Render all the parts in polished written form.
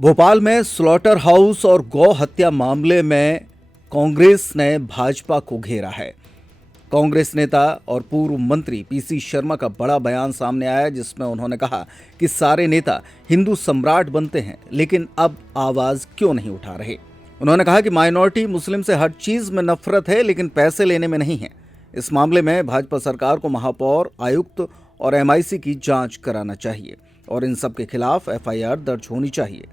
भोपाल में slaughter house और गौ हत्या मामले में कांग्रेस ने भाजपा को घेरा है। कांग्रेस नेता और पूर्व मंत्री पीसी शर्मा का बड़ा बयान सामने आया, जिसमें उन्होंने कहा कि सारे नेता हिंदू सम्राट बनते हैं, लेकिन अब आवाज क्यों नहीं उठा रहे। उन्होंने कहा कि माइनॉरिटी मुस्लिम से हर चीज में नफरत है, लेकिन पैसे लेने में नहीं है। इस मामले में भाजपा सरकार को महापौर, आयुक्त और एमआईसी की जांच कराना चाहिए और इन सब के खिलाफ एफआईआर दर्ज होनी चाहिए।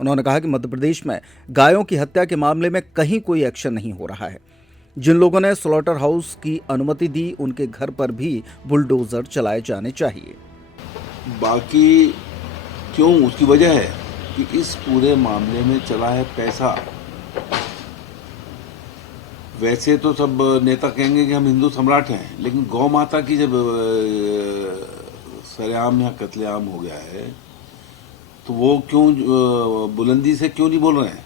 उन्होंने कहा कि मध्य प्रदेश में गायों की हत्या के मामले में कहीं कोई एक्शन नहीं हो रहा है। जिन लोगों ने स्लॉटर हाउस की अनुमति दी, उनके घर पर भी बुलडोजर चलाए जाने चाहिए। बाकी क्यों, उसकी वजह है कि इस पूरे मामले में चला है पैसा। वैसे तो सब नेता कहेंगे कि हम हिंदू सम्राट हैं, लेकिन गौ माता की जब सरेआम या कत्लेआम हो गया है तो वो क्यों बुलंदी से क्यों नहीं बोल रहे हैं।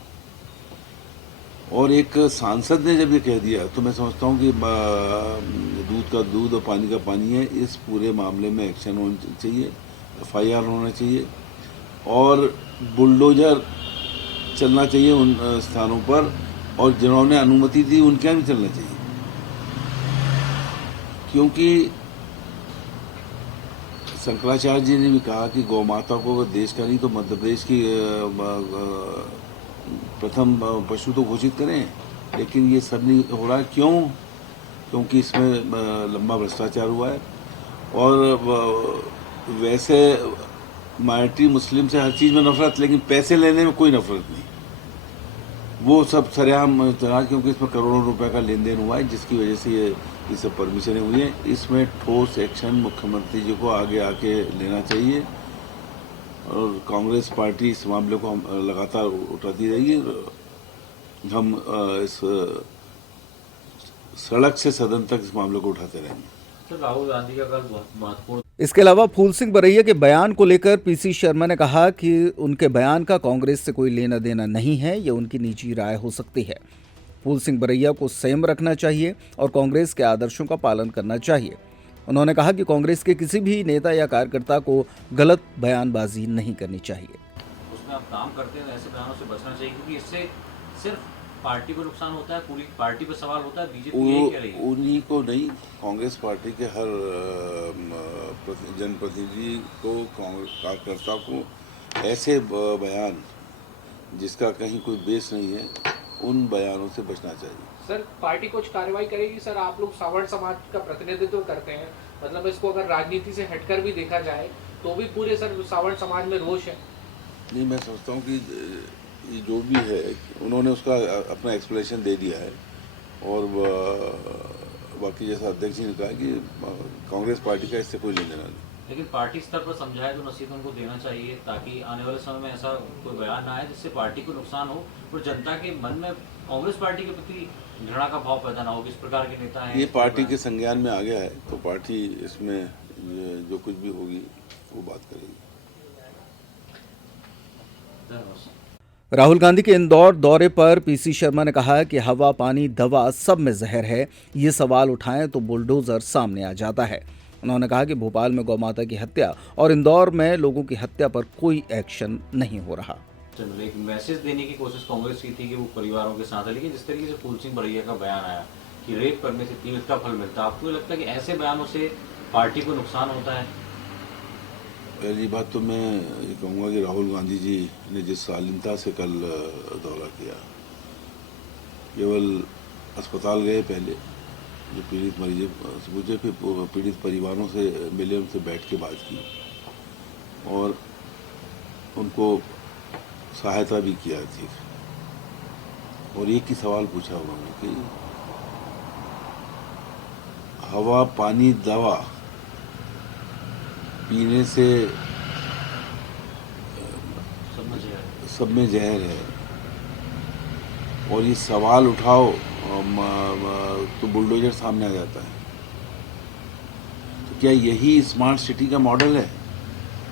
और एक सांसद ने जब ये कह दिया तो मैं समझता हूँ कि दूध का दूध और पानी का पानी है। इस पूरे मामले में एक्शन होना चाहिए, एफआईआर होना चाहिए और बुलडोजर चलना चाहिए उन स्थानों पर, और जिन्होंने अनुमति दी उनके यहाँ भी चलना चाहिए। क्योंकि शंकराचार्य जी ने भी कहा कि गौ माता को देश का नहीं तो मध्य प्रदेश की प्रथम पशु तो घोषित करें, लेकिन ये सब नहीं हो रहा है। क्यों? क्योंकि इसमें लंबा भ्रष्टाचार हुआ है और वैसे माइनॉरिटी मुस्लिम से हर चीज़ में नफरत, लेकिन पैसे लेने में कोई नफरत नहीं। वो सब सरेआम चला, क्योंकि इसमें करोड़ों रुपए का लेन देन हुआ है, जिसकी वजह से ये सब परमिशनें हुई हैं। इसमें ठोस एक्शन मुख्यमंत्री जी को आगे आके लेना चाहिए और कांग्रेस पार्टी इस मामले को हम लगातार उठाती रहेगी। हम इस सड़क से सदन तक इस मामले को उठाते रहेंगे। राहुल गांधी का कल बहुत महत्वपूर्ण। इसके अलावा फूल सिंह बरैया के बयान को लेकर पीसी शर्मा ने कहा कि उनके बयान का कांग्रेस से कोई लेना देना नहीं है, ये उनकी निजी राय हो सकती है। फूल सिंह बरैया को संयम रखना चाहिए और कांग्रेस के आदर्शों का पालन करना चाहिए। उन्होंने कहा कि कांग्रेस के किसी भी नेता या कार्यकर्ता को गलत बयानबाजी नहीं करनी चाहिए। उसमें आप काम करते हैं, ऐसे बयानों से बचना चाहिए, क्योंकि इससे सिर्फ पार्टी को नुकसान होता है, पूरी पार्टी पर सवाल होता है। बीजेपी यही कह रही है। उन्हीं को नहीं, कांग्रेस पार्टी के हर जनप्रतिनिधि को, कांग्रेस कार्यकर्ता को ऐसे बयान जिसका कहीं कोई बेस नहीं है, उन बयानों से बचना चाहिए। सर, पार्टी कुछ कार्रवाई करेगी? सर, आप लोग सावर्ण समाज का प्रतिनिधित्व करते हैं, मतलब इसको अगर राजनीति से हटकर भी देखा जाए तो भी पूरे सर सावर्ण समाज में रोष है। नहीं, मैं समझता हूँ कि ये जो भी है उन्होंने उसका अपना एक्सप्लेनेशन दे दिया है और बाकी जैसा अध्यक्ष जी ने कहा कि कांग्रेस पार्टी का इससे कोई लेना नहीं। लेकिन पार्टी स्तर पर समझाए तो नसीहत उनको देना चाहिए, ताकि आने वाले समय में ऐसा कोई बयान ना आए जिससे पार्टी को नुकसान हो और जनता के मन में कांग्रेस पार्टी के प्रति घृणा का भाव पैदा ना हो। किस प्रकार के नेता हैं, ये पार्टी के संज्ञान में आ गया है तो पार्टी इसमें जो कुछ भी होगी वो बात करेगी। राहुल गांधी के इंदौर दौरे पर पीसी शर्मा ने कहा कि हवा, पानी, दवा सब में जहर है। ये सवाल उठाएं तो बुलडोजर सामने आ जाता है। उन्होंने कहा कि भोपाल में गौमाता की हत्या और इंदौर में लोगों की हत्या पर कोई एक्शन नहीं हो रहा। एक मैसेज देने की कोशिश कांग्रेस की थी कि वो परिवारों के साथ है, लेकिन जिस तरीके से फूल सिंह बरैया का बयान आया कि रेप करने से तीर्थ का फल मिलता है, आपको लगता है कि ऐसे बयानों से पार्टी को नुकसान होता है? पहली बात तो मैं ये कहूँगा कि राहुल गांधी जी ने जिस शालीनता से कल दौरा किया, केवल अस्पताल गए पहले, जो पीड़ित मरीजों से पूछे, फिर पीड़ित परिवारों से मिले, उनसे बैठ के बात की और उनको सहायता भी किया थी। और एक ही सवाल पूछा उन्होंने कि हवा, पानी, दवा पीने से सब में जहर है और ये सवाल उठाओ तो बुलडोजर सामने आ जाता है। तो क्या यही स्मार्ट सिटी का मॉडल है?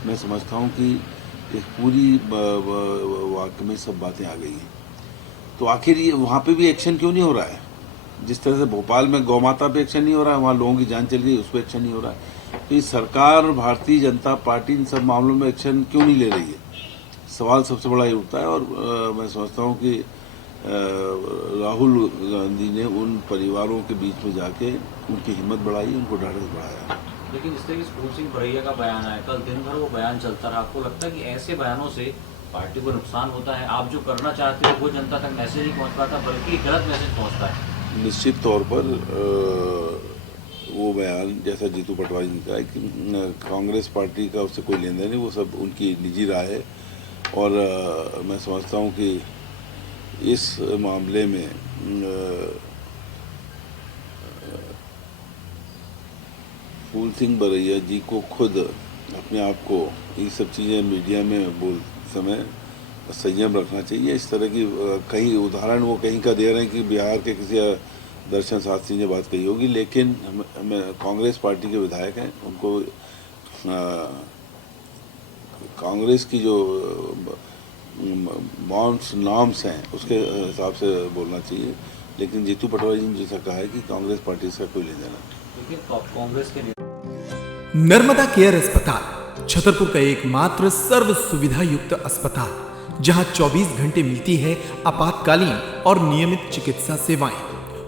मैं समझता हूँ कि इस पूरी वाक्य में सब बातें आ गई हैं। तो आखिर ये वहाँ पे भी एक्शन क्यों नहीं हो रहा है? जिस तरह से भोपाल में गौ माता पे एक्शन नहीं हो रहा है, वहाँ लोगों की जान चली गई, उस पर एक्शन नहीं हो रहा है। तो ये सरकार, भारतीय जनता पार्टी इन सब मामलों में एक्शन क्यों नहीं ले रही है? सवाल सबसे बड़ा ये उठता है। और मैं समझता हूँ कि राहुल गांधी ने उन परिवारों के बीच में जाके उनकी हिम्मत बढ़ाई, उनको ढाढ़स बढ़ाया। लेकिन इस तरह की फूल सिंह भरैया का बयान है, कल दिन भर वो बयान चलता रहा। आपको लगता है कि ऐसे बयानों से पार्टी को नुकसान होता है? आप जो करना चाहते हो वो जनता तक मैसेज नहीं पहुंच पाता, बल्कि गलत मैसेज पहुंचता है। निश्चित तौर पर वो बयान जैसा जीतू पटवारी ने कहा कि कांग्रेस पार्टी का उससे कोई लेन देन नहीं, वो सब उनकी निजी राय है। और मैं समझता हूँ कि इस मामले में फूल सिंह भरैया जी को खुद अपने आप को ये सब चीज़ें मीडिया में बोल समय संयम रखना चाहिए। इस तरह की कहीं उदाहरण वो कहीं का दे रहे हैं कि बिहार के किसी दर्शन शास्त्री ने बात कही होगी, लेकिन कांग्रेस पार्टी के विधायक हैं, उनको कांग्रेस की जो नॉर्म्स हैं उसके हिसाब से बोलना चाहिए। लेकिन जीतू पटवारी जी ने जैसा कहा है कि कांग्रेस पार्टी से कोई लेना नहीं। लेकिन कांग्रेस के नर्मदा केयर अस्पताल छतरपुर का एकमात्र सर्व सुविधा युक्त अस्पताल, जहां 24 घंटे मिलती है आपातकालीन और नियमित चिकित्सा सेवाएं।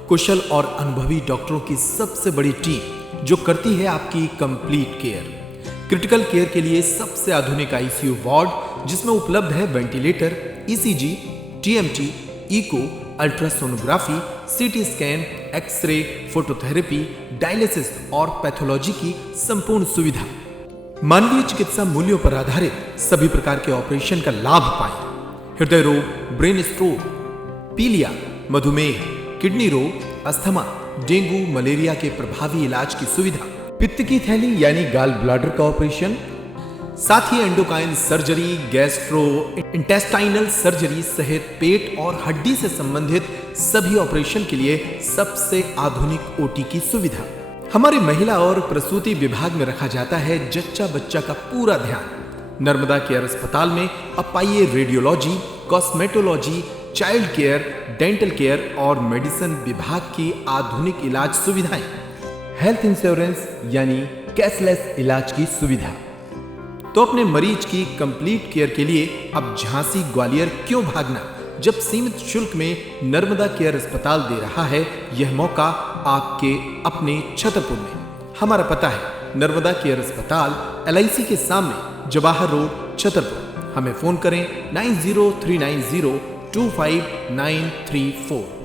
कुशल और अनुभवी डॉक्टरों की सबसे बड़ी टीम जो करती है आपकी कंप्लीट केयर। क्रिटिकल केयर के लिए सबसे आधुनिक आईसीयू वार्ड, जिसमें उपलब्ध है ventilator, ECG, TMT, echo, ultrasonography, CT scan, x ray, phototherapy, dialysis और पैथोलॉजी की संपूर्ण सुविधा। मानवीय चिकित्सा मूल्यों पर आधारित सभी प्रकार के ऑपरेशन का लाभ पाएं। हृदय रोग, ब्रेन स्ट्रोक, पीलिया, मधुमेह, किडनी रोग, अस्थमा, डेंगू, मलेरिया के प्रभावी इलाज की सुविधा, पित्त की थैली यानी गाल ब्लैडर का ऑपरेशन, साथ ही endocrine surgery, gastro intestinal surgery सहित पेट और हड्डी से संबंधित सभी ऑपरेशन के लिए सबसे आधुनिक ओटी की सुविधा। हमारे महिला और प्रसूति विभाग में रखा जाता है जच्चा बच्चा का पूरा ध्यान। नर्मदा केयर अस्पताल में अब पाइए radiology, cosmetology, child care, dental care और मेडिसिन विभाग की आधुनिक इलाज सुविधाएं, हेल्थ इंश्योरेंस यानी कैशलेस इलाज की सुविधा। तो अपने मरीज की कंप्लीट केयर के लिए अब झांसी ग्वालियर क्यों भागना, जब सीमित शुल्क में नर्मदा केयर अस्पताल दे रहा है यह मौका आपके अपने छतरपुर में। हमारा पता है नर्मदा केयर अस्पताल LIC के सामने, जवाहर रोड, छतरपुर। हमें फोन करें 9039025934।